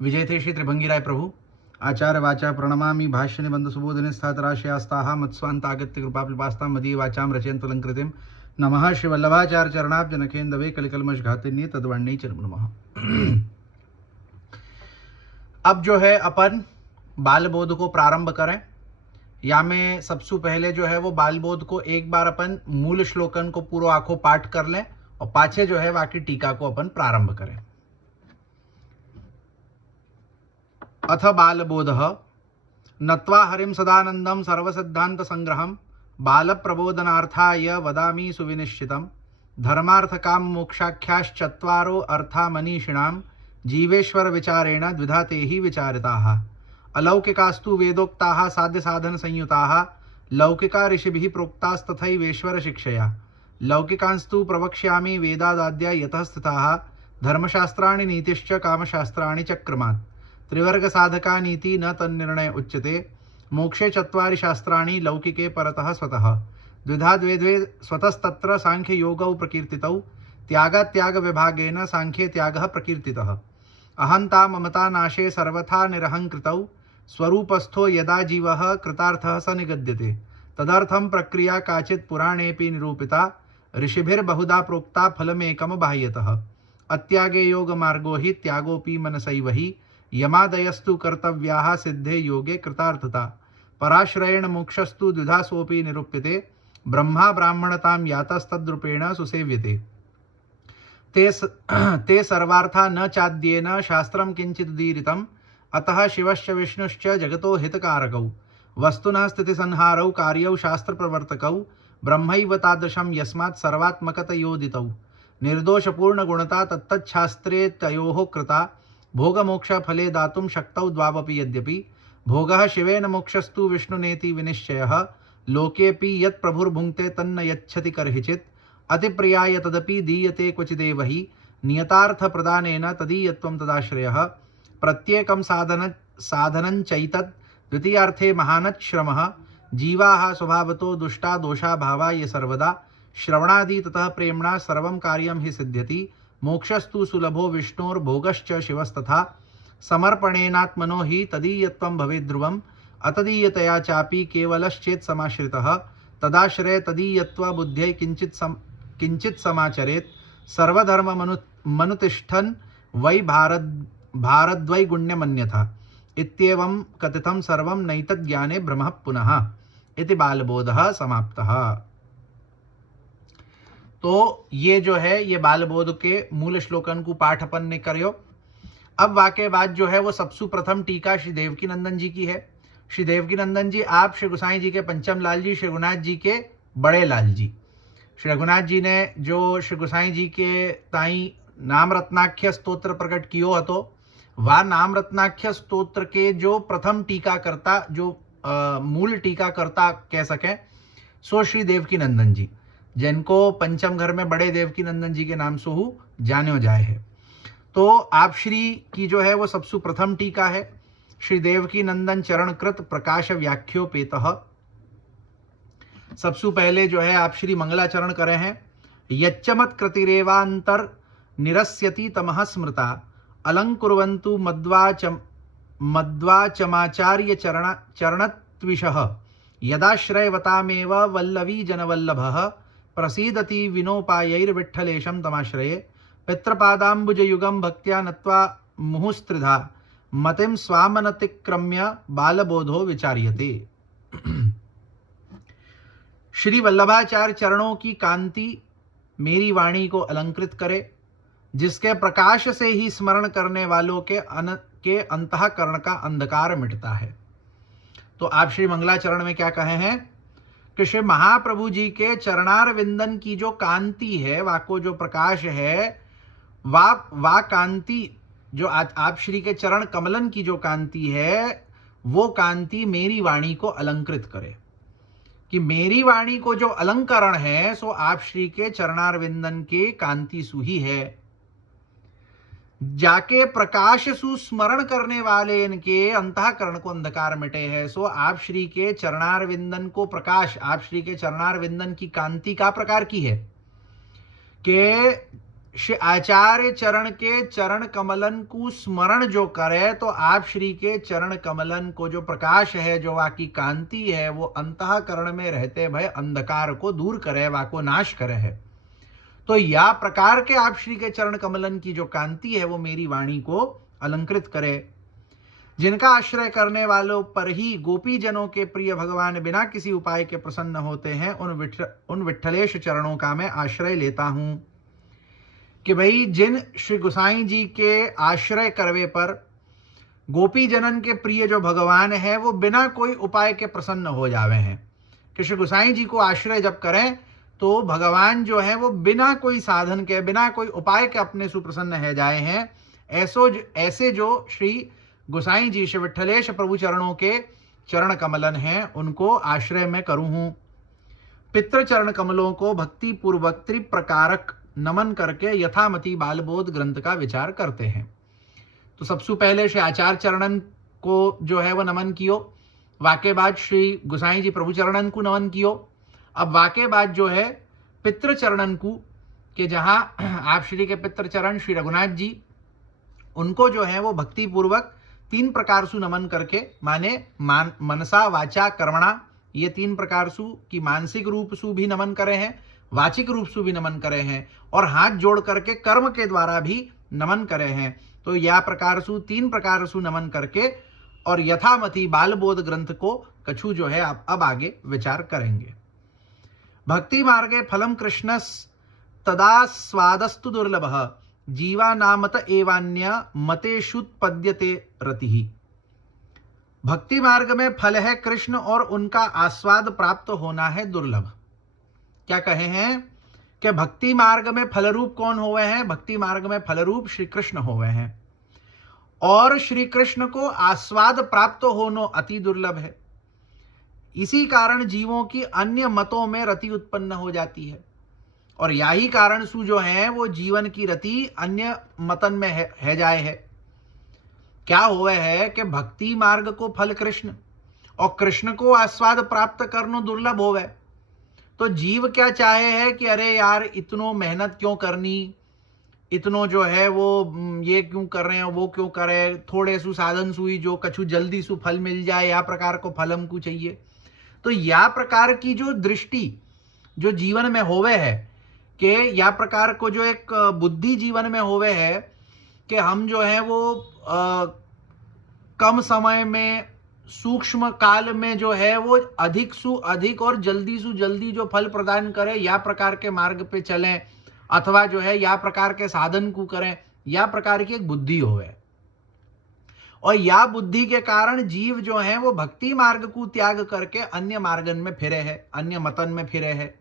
विजय थे श्री त्रिभंगी राय प्रभु आचार्य वाचा प्रणमामि भाष्य निबंध सुबोधने स्थातराशयास्ताः मत्स्वान्तागत्य कृपापिपास्तां मदीय वाचां रचयन्तु नमः श्री वल्लभाचार्य चरणाब्ज नखेन्दवे कलिकल्मष घातिन्ये तद्वर्णी चरम नमः। अब जो है अपन बाल बोध को प्रारंभ करें, या में सबसे पहले जो है वो बाल बोध को एक बार अपन मूल श्लोकन को पूरा आंखों पाठ कर लें और पाछे जो है बाकी टीका को अपन प्रारंभ करें। अथ बालबोधः नत्वा हरिं सदानंदं सर्वसिद्धांत संग्रहं बाल प्रबोधनार्थाय वदामि सुविनिश्चितं धर्मार्थ काम मोक्षाख्याश्चत्वारो अर्था मनीषिणां जीवेश्वर विचारेण द्विधा ते हि विचारिताः अलौकिकास्तु वेदोक्ताः साध्य साधन संयुताः लौकिका ऋषिभिः प्रोक्तास्तथैवेश्वर शिक्षया लौकिकांस्तु प्रवक्ष्यामि वेदादाद्या यतः स्थिताः धर्मशास्त्राणि नीतिश्च कामशास्त्राणि चक्रमात् त्रिवर्ग साधका नीति न तन्निर्णय उच्यते मोक्षे चत्वारि शास्त्राणि लौकिके परतः स्वतः द्विधा द्वे द्वे स्वतस्तत्र सांख्य योगौ प्रकीर्तितौ त्यागात्याग विभागेन सांख्ये त्यागः प्रकीर्तितः अहंता ममता नाशे सर्वथा निरहंकृतौ स्वरूपस्थो यदा जीवः कृतार्थः स निगद्यते तदर्थं प्रक्रिया काचित् पुराणेऽपि निरूपिता ऋषिभिर्बहुधा प्रोक्ता फलमेकं बाह्यतः अत्यागे योगमार्गो हि त्यागोऽपि मनसैव हि यमादयस्तु कर्तव्याः सिद्धे योगे कृतार्थता पराश्रयेण मोक्षस्तु द्विधासोऽपि निरूप्यते ब्रह्मा ब्राह्मणतां यातस्तद्रूपेण सुसेव्यते ते सर्वार्था न चाद्येन शास्त्रं किंचिदुदीरितम् अतः शिवश्च विष्णुश्च जगतो हितकारकौ वस्तुनः स्थितिसंहारौ कार्यौ शास्त्रप्रवर्तकौ ब्रह्मैव तादृशं यस्मात् सर्वात्मकतयोदितौ निर्दोषपूर्णगुणता तत्तच्छास्त्रे तयोः कृता भोगमोक्ष फले दातुं शक्तौ द्वावपि यद्यपि भोगः शिवेन मोक्षस्तु विष्णुनेति विनिश्चयः लोकेऽपि यत् प्रभुर्भुङ्क्ते तन्न यच्छति कर्हिचित् अतिप्रियाय तदपि दीयते क्वचिदेव हि नियतार्थ प्रदानेन तदीयत्वं तदाश्रयः प्रत्येकं साधनञ्चैतत् द्वितीयार्थे महानत् श्रमः जीवाः स्वभावतो दुष्टा दोषा भावा ये सर्वदा श्रवणादि ततः प्रेम्णा सर्वं कार्यं हि सिद्ध्यति मोक्षस्तु सुलभो विष्णोर्भोगश्च शिवस्तथा समर्पणेनात्मनो हि तदीयत्वं भवेद्ध्रुवम् अतदीयतया चापि केवलश्चेत् समाश्रितः तदाश्रये तदीयत्व बुद्ध्यै किंचित् समाचरेत् सर्वधर्म मनुतिष्ठन् वै भारद्वैगुण्यमन्यथा इत्येवं कथितं सर्वं नैतज्ज्ञाने ब्रह्म पुनः इति बालबोधः समाप्तः। तो ये जो है ये बालबोध के मूल श्लोकन को पाठ अपन ने करियो। अब वाके बाद जो है वो सबसे प्रथम टीका श्री देवकीनंदन जी की है। श्री देवकीनंदन जी आप श्री गोसाई जी के पंचम लाल जी, श्री रघुनाथ जी के बड़े लाल जी। श्री रघुनाथ जी ने जो श्री गोसाई जी के ताई नाम रत्नाख्य स्तोत्र प्रकट कियो हतो, वह नाम रत्नाख्य स्तोत्र के जो प्रथम टीकाकर्ता, जो मूल टीकाकर्ता कह सकें, सो श्री देवकीनंदन जी, जिनको पंचम घर में बड़े देवकीनंदन जी के नाम से हु जाने जाए है। तो आप श्री की जो है वो सबसे प्रथम टीका है श्री देवकीनंदन चरणकृत प्रकाश व्याख्योपेतः। सबसे पहले जो है आप श्री मंगलाचरण करे हैं। यच्चमत कृतिरेवांतर निरस्यति तमः स्मृता अलंकुर्वन्तु मद्वाचमाचार्य चरणत्विषः यदाश्रयवतामेव वल्लवी जनवल्लभः प्रसीदति विनोपायैर्विठ्ठलेशं तमाश्रये पितृपादाम्बुजयुगं भक्त्या नत्वा मुहुस्त्रिधा मतिं स्वामनतिक्रम्य बालबोधो विचार्यते। श्री वल्लभाचार्य चरणों की कांति मेरी वाणी को अलंकृत करे, जिसके प्रकाश से ही स्मरण करने वालों के अंतःकरण का अंधकार मिटता है। तो आप श्री मंगलाचरण में क्या कहे हैं कि श्री महाप्रभु जी के चरणार विंदन की जो कांति है, वाको जो प्रकाश है, वा कांति जो आप श्री के चरण कमलन की जो कांति है, वो कांति मेरी वाणी को अलंकृत करे। कि मेरी वाणी को जो अलंकरण है सो आप श्री के चरणार विंदन के कांति सुही है। जाके प्रकाश सुस्मरण करने वाले इनके अंतःकरण को अंधकार मिटे है। सो आप श्री के चरणार विंदन को प्रकाश, आप श्री के चरणार विंदन की कांति का प्रकार की है कि श्री आचार्य चरण के चरण कमलन को स्मरण जो करे तो आप श्री के चरण कमलन को जो प्रकाश है, जो वाकी कांति है, वो अंतःकरण में रहते भय अंधकार को दूर करे, वाको नाश करे है। तो या प्रकार के आप श्री के चरण कमलन की जो कांति है वो मेरी वाणी को अलंकृत करे। जिनका आश्रय करने वालों पर ही गोपी जनों के प्रिय भगवान बिना किसी उपाय के प्रसन्न होते हैं, उन विठ्ठलेश चरणों का मैं आश्रय लेता हूं। कि भाई जिन श्री गोसाई जी के आश्रय करवे पर गोपी जनन के प्रिय जो भगवान है वो बिना कोई उपाय के प्रसन्न हो जावे हैं, कि श्री गोसाई जी को आश्रय जब करें तो भगवान जो है वो बिना कोई साधन के, बिना कोई उपाय के अपने सुप्रसन्न है जाए हैं। ऐसे जो श्री गोसाई जी श्री विठ्ठलेश प्रभु चरणों के चरण कमलन हैं उनको आश्रय में करूं हूं। पितृ चरण कमलों को भक्ति पूर्वक त्रिप्रकारक नमन करके यथामति बालबोध ग्रंथ का विचार करते हैं। तो सबसे पहले श्री आचार्य चरणन को जो है वो नमन कियो, वाके बाद श्री गोसाई जी प्रभु चरणन को नमन कियो। अब वाके बाद जो है पितृ चरणन को, कि जहां आप श्री के पितृ चरण श्री रघुनाथ जी, उनको जो है वो भक्ति पूर्वक 3 प्रकार सु नमन करके, माने मनसा वाचा कर्मणा, ये 3 प्रकार सु की मानसिक रूप सु भी नमन करे हैं, वाचिक रूप से भी नमन करे हैं और हाथ जोड़ करके कर्म के द्वारा भी नमन करे हैं। तो या प्रकार सु 3 प्रकार सु नमन करके और यथामति बालबोध ग्रंथ को कछु जो है अब आगे विचार करेंगे। भक्ति मार्गे फलम कृष्णस तदा स्वादस्तु दुर्लभः जीवा नामत एवान्य मतेषुत्पद्यते रतिः। भक्ति मार्ग में फल है कृष्ण और उनका आस्वाद प्राप्त होना है दुर्लभ। क्या कहे हैं कि भक्ति मार्ग में फलरूप कौन हुए हैं? भक्ति मार्ग में फलरूप श्री कृष्ण हुए हैं और श्री कृष्ण को आस्वाद प्राप्त होना अति दुर्लभ है। इसी कारण जीवों की अन्य मतों में रति उत्पन्न हो जाती है और यही कारण सु जो है वो जीवन की रति अन्य मतन में है जाए है। क्या हुआ है कि भक्ति मार्ग को फल कृष्ण और कृष्ण को आस्वाद प्राप्त करना दुर्लभ होवे, तो जीव क्या चाहे है कि अरे यार इतनो मेहनत क्यों करनी, इतनो जो है वो ये क्यों कर रहे हैं, वो क्यों करे, थोड़े सु साधन सुई जो कछु जल्दी सु फल मिल जाए, या प्रकार को फल हमको चाहिए। तो या प्रकार की जो दृष्टि जो जीवन में होवे है, कि या प्रकार को जो एक बुद्धि जीवन में होवे है कि हम जो है वो कम समय में सूक्ष्म काल में जो है वो अधिक सु अधिक और जल्दी सु जल्दी जो फल प्रदान करे, या प्रकार के मार्ग पे चलें अथवा जो है या प्रकार के साधन को करें, या प्रकार की एक बुद्धि होवे। और या बुद्धि के कारण जीव जो है वो भक्ति मार्ग को त्याग करके अन्य मार्गन में फिरे है, अन्य मतन में फिरे है,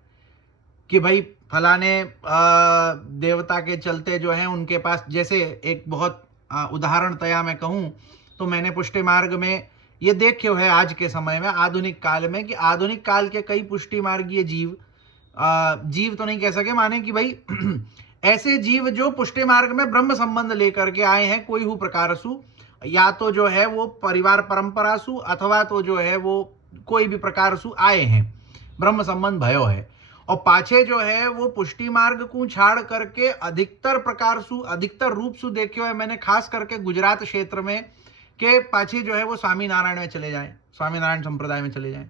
कि भाई फलाने देवता के चलते जो है उनके पास, जैसे एक बहुत उदाहरण तया मैं कहूँ तो मैंने पुष्टि मार्ग में ये देखे है आज के समय में, आधुनिक काल में, कि आधुनिक काल के कई पुष्टि मार्गीय जीव तो नहीं कह सके, माने कि भाई ऐसे जीव जो पुष्टि मार्ग में ब्रह्म संबंध लेकर के आए हैं कोई हु प्रकार सु, या तो जो है वो परिवार परंपरा सु अथवा तो जो है वो कोई भी प्रकार सु आए हैं, ब्रह्म संबंध भयो है, और पाछे जो है वो पुष्टि मार्ग को छाड़ करके अधिकतर प्रकार सु अधिकतर रूप सु देखे हुए मैंने, खास करके गुजरात क्षेत्र में, के पाछे जो है वो स्वामीनारायण में चले जाएं, स्वामीनारायण संप्रदाय में चले जाएं।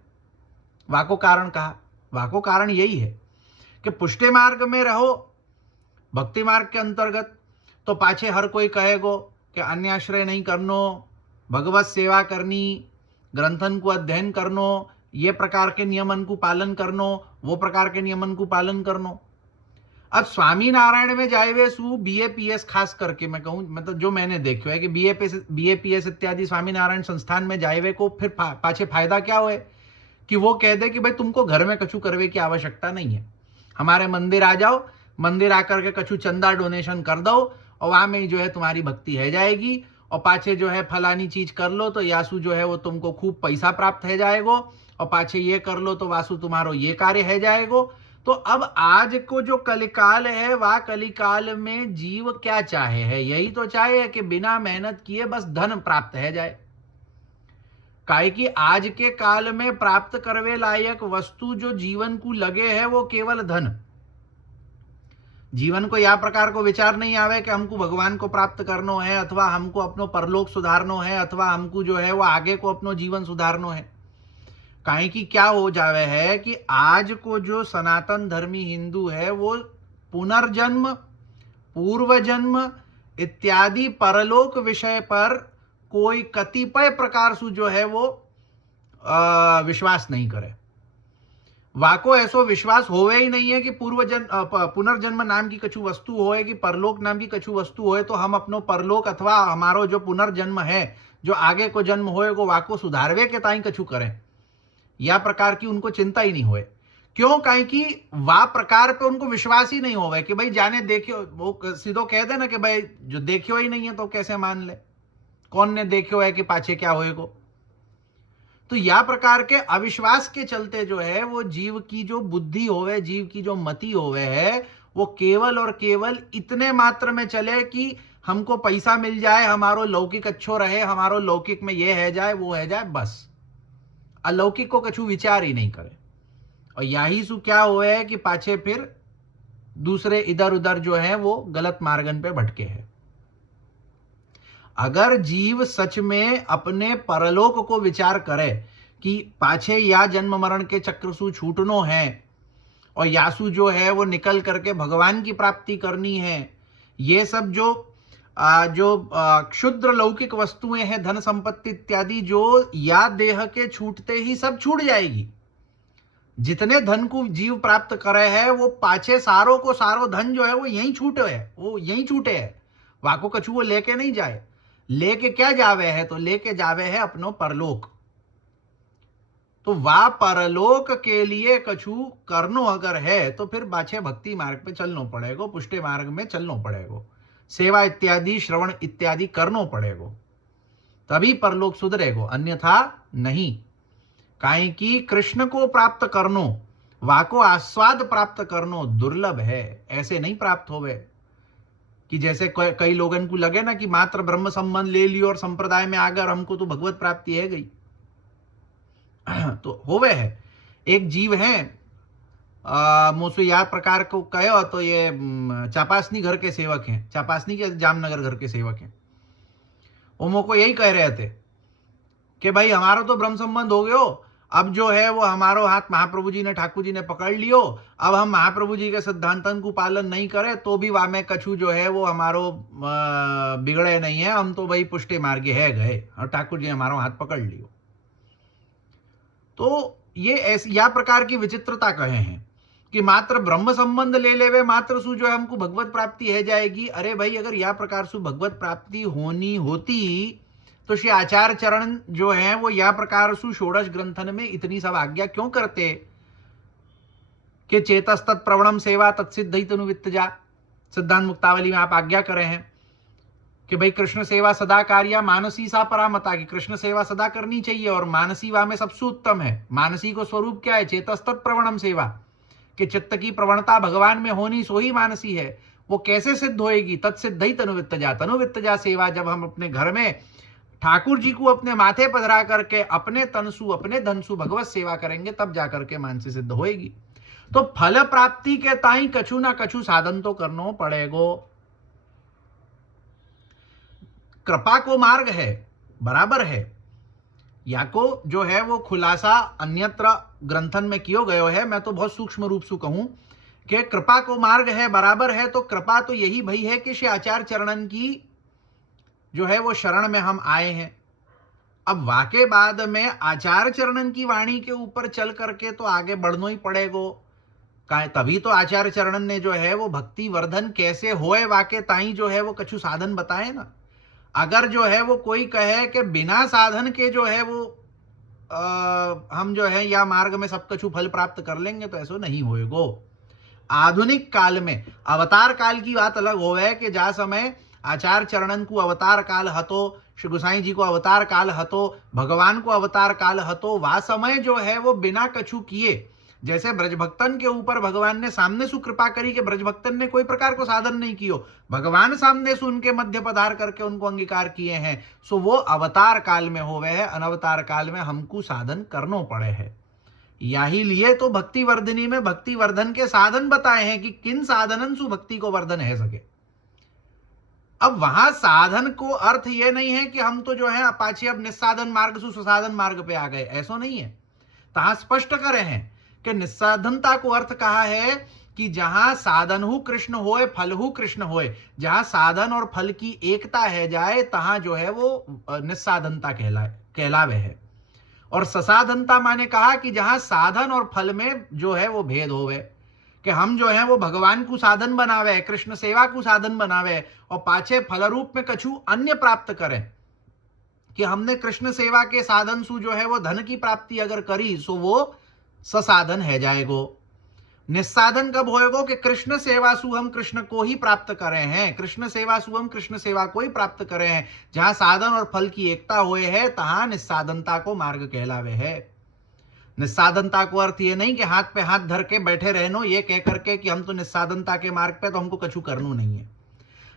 वाको कारण कहा, वाको कारण यही है कि पुष्टि मार्ग में रहो भक्ति मार्ग के अंतर्गत, तो पाछे हर कोई कहेगो कि अन्य आश्रय नहीं करनो, भगवत सेवा करनी, ग्रंथन को अध्ययन करनो, ये प्रकार के नियमन को पालन करनो, वो प्रकार के नियमन को पालन करनो। अब स्वामी नारायण में जाए सु BAPS खास करके मैं कहूँ, मतलब जो मैंने देखा है कि BAPS इत्यादि स्वामी नारायण संस्थान में जाए को फिर पाछे फायदा क्या हुए कि वो कह दे कि भाई तुमको घर में कछु करवे की आवश्यकता नहीं है, हमारे मंदिर आ जाओ, मंदिर आकर के कछु चंदा डोनेशन कर दो और वहां में जो है तुम्हारी भक्ति है जाएगी, और पाछे जो है फलानी चीज कर लो तो यासु जो है वो तुमको खूब पैसा प्राप्त है जाएगो, और पाछे ये कर लो तो वासु तुम्हारो ये कार्य है जाएगो। तो अब आज को जो कलिकाल है वह कलिकाल में जीव क्या चाहे है, यही तो चाहे है कि बिना मेहनत किए बस धन प्राप्त है जाए। काहे कि आज के काल में प्राप्त करवे लायक वस्तु जो जीवन को लगे है वो केवल धन। जीवन को या प्रकार को विचार नहीं आवे कि हमको भगवान को प्राप्त करनो है, अथवा हमको अपनो परलोक सुधारनो है, अथवा हमको जो है वो आगे को अपनो जीवन सुधारनो है। काहे कि क्या हो जावे है कि आज को जो सनातन धर्मी हिंदू है वो पुनर्जन्म, पूर्व जन्म इत्यादि परलोक विषय पर कोई कतिपय प्रकार से जो है वो विश्वास नहीं करे। वाको ऐसो विश्वास होवे ही नहीं है कि पुनर्जन्म नाम की कछु वस्तु होए, कि परलोक नाम की कछु वस्तु होए तो हम अपनो परलोक अथवा हमारो जो पुनर्जन्म है, जो आगे को जन्म होए को वाको सुधारवे के ताई कछु करें, या प्रकार की उनको चिंता ही नहीं होए। क्यों? काहे कि वा प्रकार पे उनको विश्वास ही नहीं होवे कि भाई जाने देखियो, वो सीधो कह दे ना कि भाई जो देखियो ही नहीं है तो कैसे मान ले, कौन ने देखियो है कि पाछे क्या होएगो। तो या प्रकार के अविश्वास के चलते जो है वो जीव की जो बुद्धि होवे, जीव की जो मति होवे है, वो केवल और केवल इतने मात्र में चले कि हमको पैसा मिल जाए, हमारो लौकिक अच्छो रहे, हमारो लौकिक में ये है जाए वो है जाए, बस अलौकिक को कछु विचार ही नहीं करे। और यही सु क्या हुआ है कि पाछे फिर दूसरे इधर उधर जो है वो गलत मार्गन पे भटके हैं। अगर जीव सच में अपने परलोक को विचार करे कि पाछे या जन्म मरण के चक्र सु छूटनो है और यासु जो है वो निकल करके भगवान की प्राप्ति करनी है, ये सब जो क्षुद्र लौकिक वस्तुएं हैं, धन संपत्ति इत्यादि, जो या देह के छूटते ही सब छूट जाएगी। जितने धन को जीव प्राप्त करे है वो पाछे सारो को सारो धन जो है वो यहीं छूटे है, वो यहीं छूटे है, वाको कछु वो लेके नहीं जाए। लेके क्या जावे है? तो लेके जावे है अपनो परलोक। तो वा परलोक के लिए कछु करनो अगर है तो फिर बाछे भक्ति मार्ग पे चलनो पड़ेगो, पुष्टि मार्ग में चलनो पड़ेगो, सेवा इत्यादि श्रवण इत्यादि करनो पड़ेगो, तभी परलोक सुधरेगो, अन्यथा नहीं। काहे कि कृष्ण को प्राप्त करनो, वाको आस्वाद प्राप्त करनो दुर्लभ है, ऐसे नहीं प्राप्त होवे। कि जैसे कई लोगन को लगे ना कि मात्र ब्रह्म संबंध ले लियो और संप्रदाय में आकर हमको तो भगवत प्राप्ति है गई। तो होवे है एक जीव है, मोसु या प्रकार को कहो तो ये चापासनी घर के सेवक हैं, चापासनी के जामनगर घर के सेवक हैं। वो मोको यही कह रहे थे कि भाई हमारा तो ब्रह्म संबंध हो गयो, अब जो है वो हमारो हाथ महाप्रभु जी ने, ठाकुर जी ने पकड़ लियो, अब हम महाप्रभु जी के सिद्धांतन को पालन नहीं करें तो भी वामे कछु जो है वो हमारो बिगड़े नहीं है, हम तो भाई पुष्टि मार्गे है गए और ठाकुर जी हमारो हाथ पकड़ लियो। तो ये ऐसी या प्रकार की विचित्रता कहे हैं कि मात्र ब्रह्म संबंध ले लेवे मात्र सु जो है हमको भगवत प्राप्ति है जाएगी। अरे भाई अगर या प्रकार सु भगवत प्राप्ति होनी होती तो श्री आचार्य चरण जो है वो या प्रकार सु षोडश ग्रंथन में इतनी सब आज्ञा क्यों करते कि चेतस्तत् प्रवणम सेवा तत्सिद्धि तनु वित्तजा, सिद्धांत मुक्तावली में आप आज्ञा करे हैं कि भाई कृष्ण सेवा सदा कार्या मानसी सा परामता, की कृष्ण सेवा सदा करनी चाहिए और मानसी वा में सबसे उत्तम है। मानसी को स्वरूप क्या है? चेतस्तत् प्रवणम सेवा, कि चित्त की प्रवणता भगवान में होनी सो ही मानसी है। वो कैसे सिद्ध होएगी? तत्सिद्धि तनु वित्तजा, तनु वित्तजा सेवा जब हम अपने घर में ठाकुर जी को अपने माथे पधरा करके अपने तनसु अपने धनसु भगवत सेवा करेंगे तब जाकर के मानसी सिद्ध होएगी। तो फल प्राप्ति के ताई कछु ना कछु साधन तो करनो पड़ेगो। कृपा को मार्ग है, बराबर है, या को जो है वो खुलासा अन्यत्र ग्रंथन में कियो गयो है। मैं तो बहुत सूक्ष्म रूप से कहूं कि कृपा को मार्ग है, बराबर है। तो कृपा तो यही भई है कि श्री आचार्य चरणन की जो है वो शरण में हम आए हैं। अब वाके बाद में आचार्य चरणन की वाणी के ऊपर चल करके तो आगे बढ़ना ही पड़ेगो। तभी तो आचार्य चरणन ने जो है वो भक्ति वर्धन कैसे होए वाके ताई जो है वो कछु साधन बताए ना। अगर जो है वो कोई कहे कि बिना साधन के जो है वो हम जो है या मार्ग में सब कछु फल प्राप्त कर लेंगे तो ऐसा नहीं होएगो। आधुनिक काल में अवतार काल की बात अलग होवे कि जा समय आचार्य चरणन को अवतार काल हतो, श्री गोसाई जी को अवतार काल हतो, भगवान को अवतार काल हतो, वा समय जो है वो बिना कछु किए, जैसे ब्रजभक्तन के ऊपर भगवान ने सामने सु कृपा करी कि ब्रजभक्तन ने कोई प्रकार को साधन नहीं कियो, भगवान सामने से उनके मध्य पधार करके उनको अंगीकार किए हैं। सो वो अवतार काल में होवे है, अनवतार काल में हमको साधन करनो पड़े है। याही लिए तो भक्ति वर्धिनी में भक्ति वर्धन के साधन बताए हैं कि किन साधनन सु भक्ति को वर्धन है सके। अब वहां साधन को अर्थ यह नहीं है कि हम तो जो है अपाचे अब निस्साधन मार्ग से सुसाधन मार्ग पे आ गए, ऐसा नहीं है। तहां स्पष्ट करे हैं कि निस्साधनता को अर्थ कहा है कि जहां साधन हु कृष्ण होए फल हु कृष्ण होए, जहां साधन और फल की एकता है जाए तहां जो है वो निस्साधनता कहलावे है। और ससाधनता माने कहा कि जहां साधन और फल में जो है वो भेद होवे, कि हम जो है वो भगवान को साधन बनावे, कृष्ण सेवा को साधन बनावे और पाछे फल रूप में कछु अन्य प्राप्त करें, कि हमने कृष्ण सेवा के साधन सु जो है वो धन की प्राप्ति अगर करी सो वो ससाधन है जाएगो। निस्साधन कब होएगो कि कृष्ण सेवा सु हम कृष्ण को ही प्राप्त करे हैं, कृष्ण सेवा सु हम कृष्ण सेवा को ही प्राप्त करे हैं। जहां साधन और फल की एकता हुए है तहां निस्साधनता को मार्ग कहलावे है। निस्साधनता को अर्थ ये नहीं कि हाथ पे हाथ धर के बैठे रहनो ये कह करके कि हम तो निस्साधनता के मार्ग पे तो हमको कछु करनू नहीं है।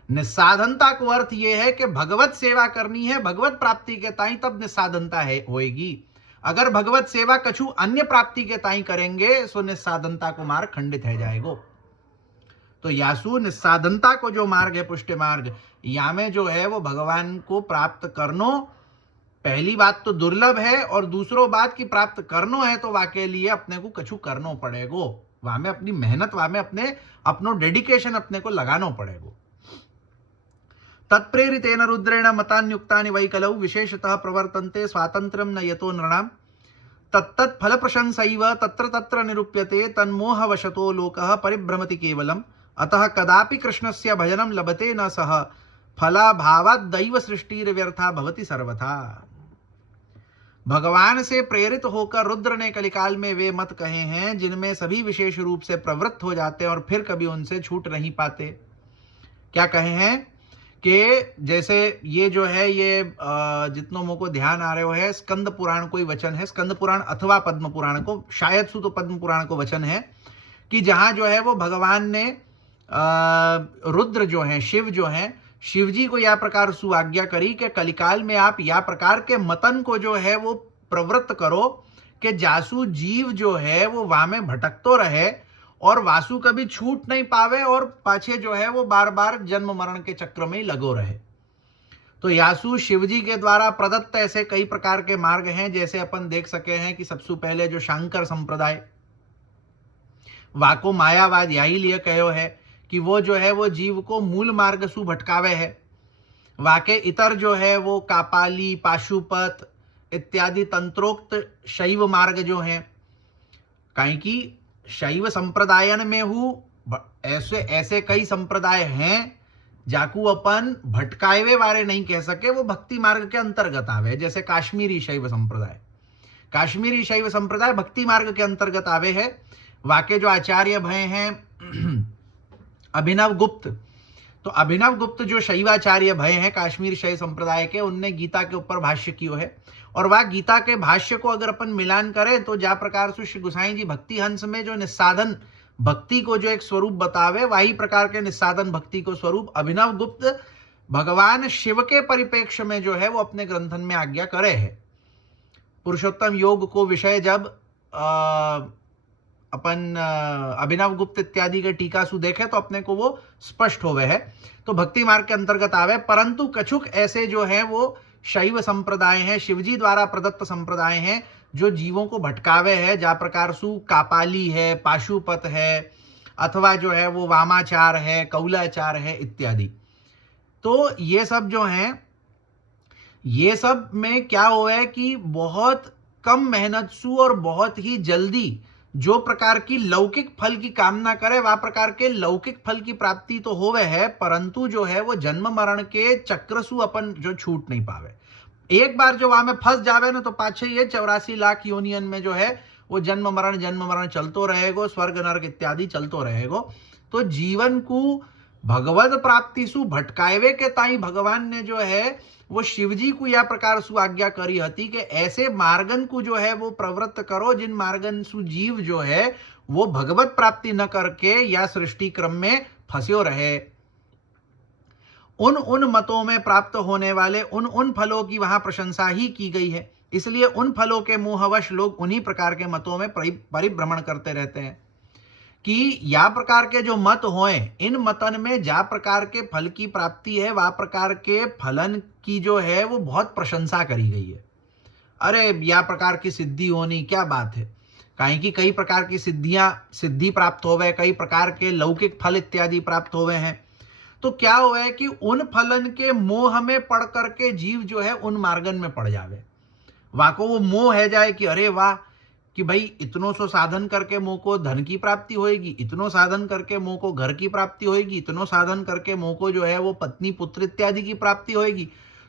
निस्साधनता को अर्थ ये है कि भगवत सेवा करनी है भगवत प्राप्ति के ताई, तब निस्साधनता है होएगी। अगर भगवत सेवा कछु अन्य प्राप्ति के ताई करेंगे सो निस्साधनता को मार्ग खंडित है जाएगो। तो यासु निस्साधनता को जो मार्ग है पुष्टि मार्ग, या में जो है वो भगवान को प्राप्त करनो, पहली बात तो दुर्लभ है और दूसरो बात की प्राप्त करनो है तो वाके लिए अपने को कछु करनो पड़ेगो, वहां में अपनी मेहनत, वहां में अपनो डेडिकेशन अपने को लगानो पड़ेगो। तत्प्रेरितेन रुद्रेण मतान्युक्तानि वै कलौ विशेषतः प्रवर्तन्ते स्वातंत्र्यं न यतो नृणां तत्तत् फल प्रशंसैव तत्र तत्र निरूप्यते तन्मोहवशतो लोकः परिभ्रमति केवलम् अतः कदापि कृष्णस्य भजनं लभते न सह फलाभावात् दैव सृष्टिर्व्यर्था भवति सर्वथा। भगवान से प्रेरित होकर रुद्र ने कलिकाल में वे मत कहे हैं जिनमें सभी विशेष रूप से प्रवृत्त हो जाते हैं और फिर कभी उनसे छूट नहीं पाते। क्या कहे हैं कि जैसे ये जो है ये जितनों मुझको ध्यान आ रहे है स्कंद पुराण कोई वचन है, स्कंद पुराण अथवा पद्म पुराण को, शायद सु तो पद्म पुराण को वचन है कि जहां जो है वो भगवान ने रुद्र जो है, शिव जो है, शिव जी को या प्रकार सु आज्ञा करी कि कलिकाल में आप या प्रकार के मतन को जो है वो प्रवृत्त करो कि जासु जीव जो है वो वहां में भटकतो रहे और वासु कभी छूट नहीं पावे और पाछे जो है वो बार बार जन्म मरण के चक्र में ही लगो रहे। तो यासु शिवजी के द्वारा प्रदत्त ऐसे कई प्रकार के मार्ग हैं, जैसे अपन देख सके हैं कि सबसे पहले जो शांकर संप्रदाय, वाको मायावाद यही लिए कहो है कि वो जो है वो जीव को मूल मार्ग सु भटकावे है। वाके इतर जो है वो कापाली, पाशुपत इत्यादि तंत्रोक्त शैव मार्ग जो हैं, कहीं की शैव संप्रदायन में हूँ ऐसे कई संप्रदाय हैं जाकू अपन भटकावे वाले नहीं कह सके, वो भक्ति मार्ग के अंतर्गत आवे। जैसे काश्मीरी शैव संप्रदाय, काश्मीरी शैव संप्रदाय भक्ति मार्ग के अंतर्गत आवे है। वाके जो आचार्य भय हैं अभिनव गुप्त, तो अभिनव गुप्त जो शैवाचार्य भय हैं काश्मीर शैव संप्रदाय के, उनने गीता के ऊपर भाष्य किया है और वह गीता के भाष्य को अगर अपन मिलान करें तो जा प्रकार से श्री गोसाई जी भक्ति हंस में जो निस्साधन भक्ति को जो एक स्वरूप बतावे, वही प्रकार के निस्साधन भक्ति को स्वरूप अभिनव गुप्त भगवान शिव के परिप्रेक्ष्य में जो है वो अपने ग्रंथन में आज्ञा करे है। पुरुषोत्तम योग को विषय जब अपन अभिनव गुप्त इत्यादि के टीका सु देखे तो अपने को वो स्पष्ट हो गए है, तो भक्ति मार्ग के अंतर्गत आवे। परंतु कछुक ऐसे जो है वो शैव संप्रदाय हैं, शिवजी द्वारा प्रदत्त संप्रदाय हैं जो जीवों को भटकावे है, जा प्रकार सु कापाली है, पाशुपत है, अथवा जो है वो वामाचार है, कौलाचार है इत्यादि। तो ये सब जो हैं, ये सब में क्या हुआ है कि बहुत कम मेहनत सु और बहुत ही जल्दी जो प्रकार की लौकिक फल की कामना करे वह प्रकार के लौकिक फल की प्राप्ति तो होवे है, परंतु जो है वो जन्म मरण के चक्र सु अपन जो छूट नहीं पावे। एक बार जो वहां में फंस जावे ना तो पाछे ये 84 लाख यूनियन में जो है वो जन्म मरण चलतो रहेगो, स्वर्ग नरक इत्यादि चलतो रहेगो। तो जीवन को भगवत प्राप्ति सु भटकावे के ताई भगवान ने जो है वो शिवजी को या प्रकार सु आज्ञा करी हती कि ऐसे मार्गन को जो है वो प्रवृत्त करो जिन मार्गन सु जीव जो है वो भगवत प्राप्ति न करके या सृष्टि क्रम में फंस्यो रहे। उन मतों में प्राप्त होने वाले उन फलों की वहां प्रशंसा ही की गई है। इसलिए उन फलों के मोहवश लोग उन्हीं प्रकार के मतों में परिभ्रमण करते रहते हैं कि या प्रकार के जो मत होए, इन मतन में जा प्रकार के फल की प्राप्ति है, वह प्रकार के फलन की जो है वो बहुत प्रशंसा करी गई है। अरे या प्रकार की सिद्धि होनी, क्या बात है। काहे कि कई प्रकार की सिद्धि प्राप्त हो गए, कई प्रकार के लौकिक फल इत्यादि प्राप्त हो गए हैं। तो क्या हुआ है कि उन फलन के मोह में पड़ करके जीव जो है उन मार्गन में पड़ जावे। वाको वो मोह है जाए कि अरे वाह, कि भाई इतनों सो साधन करके मोह को धन की प्राप्ति होएगी, इतनों साधन करके मोह को घर की प्राप्ति होएगी, इतनों साधन करके मोह को जो है वो पत्नी पुत्र इत्यादि की प्राप्ति होएगी।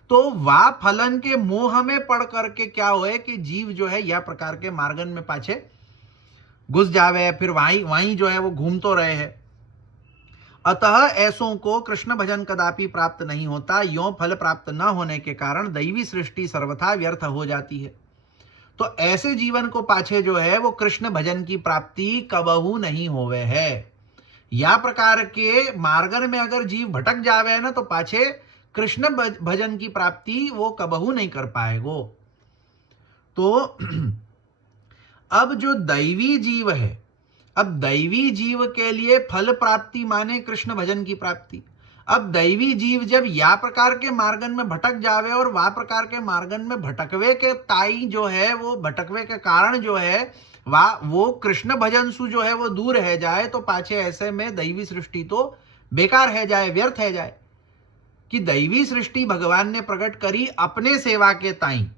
तो वाह फलन के मोह में पड़ करके क्या होए कि जीव जो है यह प्रकार के मार्गन में पाछे घुस जावे, फिर वहीं जो है वो घूम तो रहे हैं। अतः ऐसों को कृष्ण भजन कदापि प्राप्त नहीं होता। यों फल प्राप्त न होने के कारण दैवी सृष्टि सर्वथा व्यर्थ हो जाती है। तो ऐसे जीवन को पाछे जो है वो कृष्ण भजन की प्राप्ति कबहू नहीं होवे है। या प्रकार के मार्गन में अगर जीव भटक जावे ना, तो पाछे कृष्ण भजन की प्राप्ति वो कबहू नहीं कर पाएगो। तो अब जो दैवी जीव है, अब दैवी जीव के लिए फल प्राप्ति माने कृष्ण भजन की प्राप्ति। अब दैवी जीव जब या प्रकार के मार्गन में भटक जावे और वा प्रकार के मार्गन में भटकवे के ताई जो है वो भटकवे के कारण जो है वो कृष्ण भजन सु जो है वो दूर है जाए, तो पाछे ऐसे में दैवी सृष्टि तो बेकार है जाए, व्यर्थ है जाए। कि दैवी सृष्टि भगवान ने प्रकट करी अपने सेवा के ताई,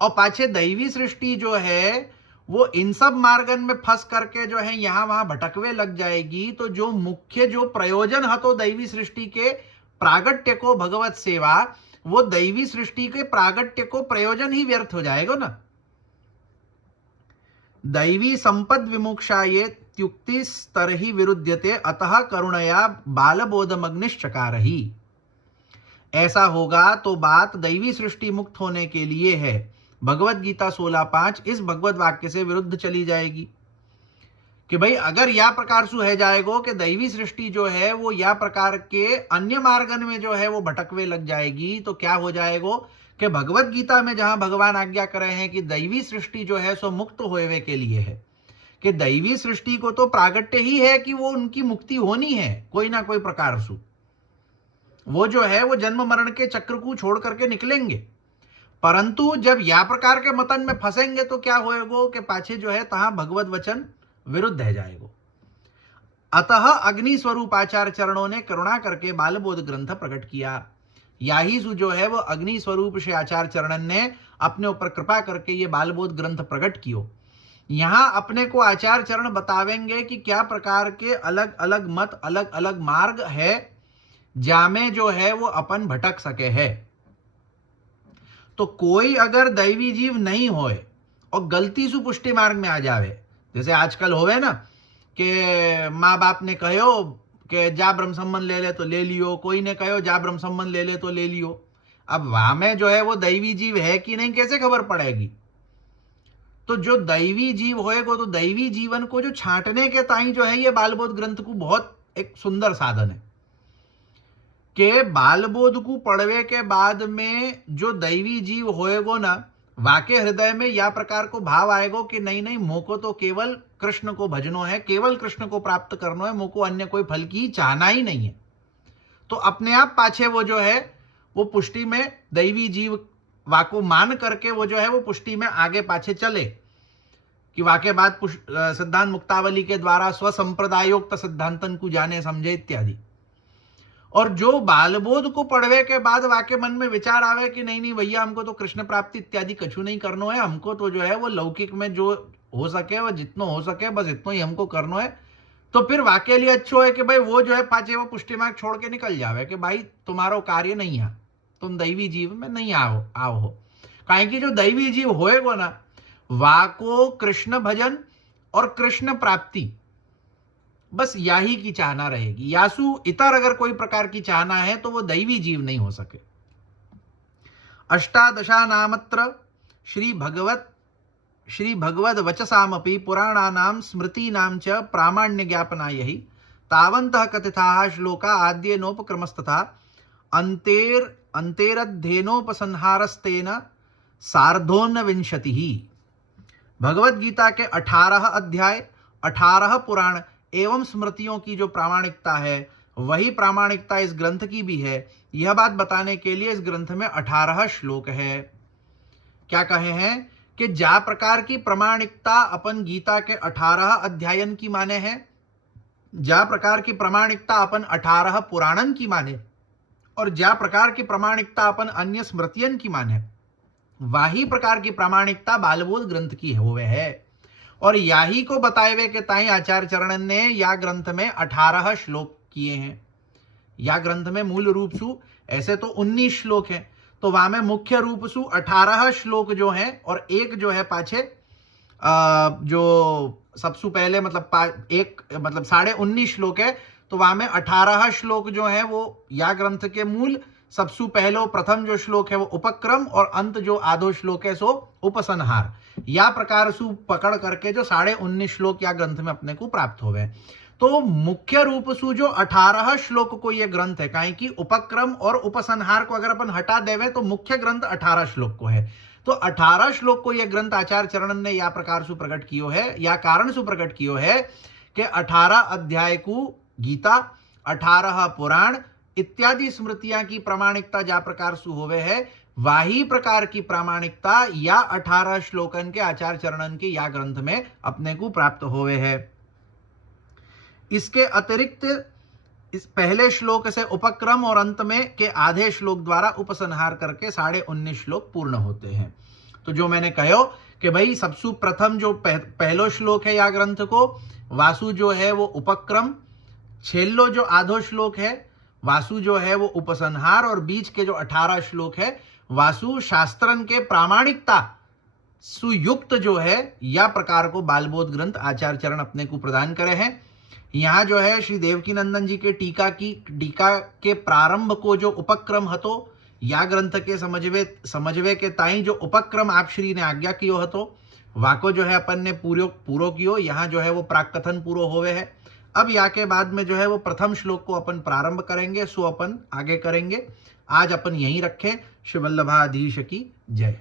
और पाछे दैवी सृष्टि जो है वो इन सब मार्गन में फंस करके जो है यहां वहां भटकवे लग जाएगी। तो जो मुख्य जो प्रयोजन है तो दैवी सृष्टि के प्रागट्य को भगवत सेवा, वो दैवी सृष्टि के प्रागट्य को प्रयोजन ही व्यर्थ हो जाएगा ना। दैवी संपद विमुक्षा ये त्युक्ति स्तर ही विरुद्ध्यते, अतः करुणया बालबोधमग्निश्चकार ही। ऐसा होगा तो बात दैवी सृष्टि मुक्त होने के लिए है। भगवत गीता 16:5 इस भगवत वाक्य से विरुद्ध चली जाएगी कि भाई अगर या प्रकार सु है जाएगो कि दैवी सृष्टि जो है वो या प्रकार के अन्य मार्गन में जो है वो भटकवे लग जाएगी, तो क्या हो जाएगो कि भगवत गीता में जहां भगवान आज्ञा कर रहे हैं कि दैवी सृष्टि जो है सो मुक्त होवे के लिए है, कि दैवी सृष्टि को तो प्रागट्य ही है कि वो उनकी मुक्ति होनी है कोई ना कोई प्रकार सु। वो जो है वो जन्म मरण के चक्र को छोड़ करके निकलेंगे, परंतु जब या प्रकार के मतन में फंसेंगे तो क्या होएगो कि पाछे जो है तहां भगवत वचन विरुद्ध है जाएगो। अतः अग्नि स्वरूप आचार्य चरणों ने करुणा करके बालबोध ग्रंथ प्रकट किया। याही सु जो है वो अग्नि स्वरूप श्री आचार्य चरणन ने अपने ऊपर कृपा करके ये बालबोध ग्रंथ प्रकट कियो। यहां अपने को आचार्य चरण बतावेंगे कि क्या प्रकार के अलग अलग मत, अलग अलग मार्ग है जामे जो है वो अपन भटक सके है। तो कोई अगर दैवी जीव नहीं होए और गलती से पुष्टि मार्ग में आ जावे, जैसे आजकल होवे ना कि माँ बाप ने कहो कि जा ब्रह्म संबंध ले ले तो ले लियो, कोई ने कहो जा ब्रह्म संबंध ले ले तो ले लियो। अब वहां में जो है वो दैवी जीव है कि नहीं कैसे खबर पड़ेगी। तो जो दैवी जीव होएगो तो दैवी जीवन को जो छांटने के ताई जो है ये बालबोध ग्रंथ को बहुत एक सुंदर साधन है कि बालबोध को पढ़वे के बाद में जो दैवी जीव होएगो ना, वाके हृदय में या प्रकार को भाव आएगो कि नहीं नहीं मोको तो केवल कृष्ण को भजनो है, केवल कृष्ण को प्राप्त करना है, मोको अन्य कोई फल की चाहना ही नहीं है। तो अपने आप पाछे वो जो है वो पुष्टि में दैवी जीव वाको मान करके वो जो है वो पुष्टि में आगे पाछे चले कि वाके बाद सिद्धांत मुक्तावली के द्वारा स्वसंप्रदायोक्त सिद्धांतन को जाने समझे इत्यादि। और जो बालबोध को पढ़वे के बाद वाके मन में विचार आवे कि नहीं नहीं भैया हमको तो कृष्ण प्राप्ति इत्यादि कछु नहीं करनो है, हमको तो जो है वो लौकिक में जो हो सके वो जितना हो सके बस इतना ही हमको करनो है, तो फिर वाके लिए अच्छो है कि भाई वो जो है पाचे वो पुष्टि मार्ग छोड़ के निकल जावे कि भाई तुम्हारो कार्य नहीं है, तुम दैवी जीव में नहीं आओ हो। काहे कि जो दैवी जीव होएगो ना वाको कृष्ण भजन और कृष्ण प्राप्ति बस याही की चाहना रहेगी। यासु इतर अगर कोई प्रकार की चाहना है तो वो दैवी जीव नहीं हो सके। अष्टादशा नामत्र श्री भगवद वचसामपि पुराणानां स्मृतीनां च प्रामाण्य ज्ञापनाय हि तावन्तः कथिताः श्लोका आद्येनोपक्रमस्तथा अंतेरध्येनोपसंहारस्तेन सार्धोनविंशतिः। भगवत गीता के 18 अध्याय, 18 पुराण एवं स्मृतियों की जो प्रामाणिकता है वही प्रामाणिकता इस ग्रंथ की भी है। यह बात बताने के लिए इस ग्रंथ में 18 श्लोक है। क्या कहे हैं कि ज्या प्रकार की प्रामाणिकता अपन गीता के 18 अध्यायन की माने हैं, ज्या प्रकार की प्रामाणिकता अपन 18 पुराणन की माने और ज्या प्रकार की प्रामाणिकता अपन अन्य स्मृतियन की माने, वाही प्रकार की प्रामाणिकता बालबोध ग्रंथ की हुए है। और याही को बताए हुए के ताई आचार्य चरणन ने या ग्रंथ में 18 श्लोक किए हैं। या ग्रंथ में मूल रूप सु ऐसे तो 19 श्लोक हैं, तो वहां में मुख्य रूप सु 18 श्लोक जो हैं और एक जो है पाछे जो सबसे पहले मतलब एक मतलब 19.5 श्लोक है, तो वहां में 18 श्लोक जो है वो या ग्रंथ के मूल सबसे पहले प्रथम जो श्लोक है वो उपक्रम और अंत जो आधो श्लोक है सो उपसंहार, या प्रकार सु पकड़ करके जो 19.5 श्लोक या ग्रंथ में अपने को प्राप्त हो गए। तो मुख्य रूप सु जो 18 श्लोक को ये ग्रंथ है, काहे कि उपक्रम और उपसंहार को अगर अपन हटा देवे तो मुख्य ग्रंथ 18 श्लोक को है। तो 18 श्लोक को यह ग्रंथ आचार्य चरणन ने या प्रकार सु प्रकट कियो है, या कारण सु प्रकट कियो है कि 18 अध्याय को गीता, 18 पुराण इत्यादि स्मृतियां की प्रामाणिकता जा प्रकार सु होवे है, वाही प्रकार की प्रामाणिकता या 18 श्लोकन के आचार्य चरणन के या ग्रंथ में अपने को प्राप्त होवे है। इसके अतिरिक्त इस पहले श्लोक से उपक्रम और अंत में के आधे श्लोक द्वारा उपसंहार करके 19.5 श्लोक पूर्ण होते हैं। तो जो मैंने कहो कि भाई सबसे प्रथम जो पहलो श्लोक है या ग्रंथ को वासु जो है वो उपक्रम, छेल्लो जो आधो श्लोक है वासु जो है वो उपसंहार और बीच के जो 18 श्लोक है वासु शास्त्रन के प्रामाणिकता सुयुक्त जो है या प्रकार को बालबोध ग्रंथ आचार्य चरण अपने को प्रदान करे हैं। यहाँ जो है श्री देवकीनंदन जी के टीका के प्रारंभ को जो उपक्रम हतो या ग्रंथ के समझवे के ताई जो उपक्रम आप श्री ने आज्ञा कियो हतो वाको जो है अपन ने पूरो कियो। यहाँ जो है वो प्राक कथन पूरो होवे है। अब या के बाद में जो है वो प्रथम श्लोक को अपन प्रारंभ करेंगे, सो अपन आगे करेंगे। आज अपन यहीं रखें। श्री वल्लभाधीश की जय।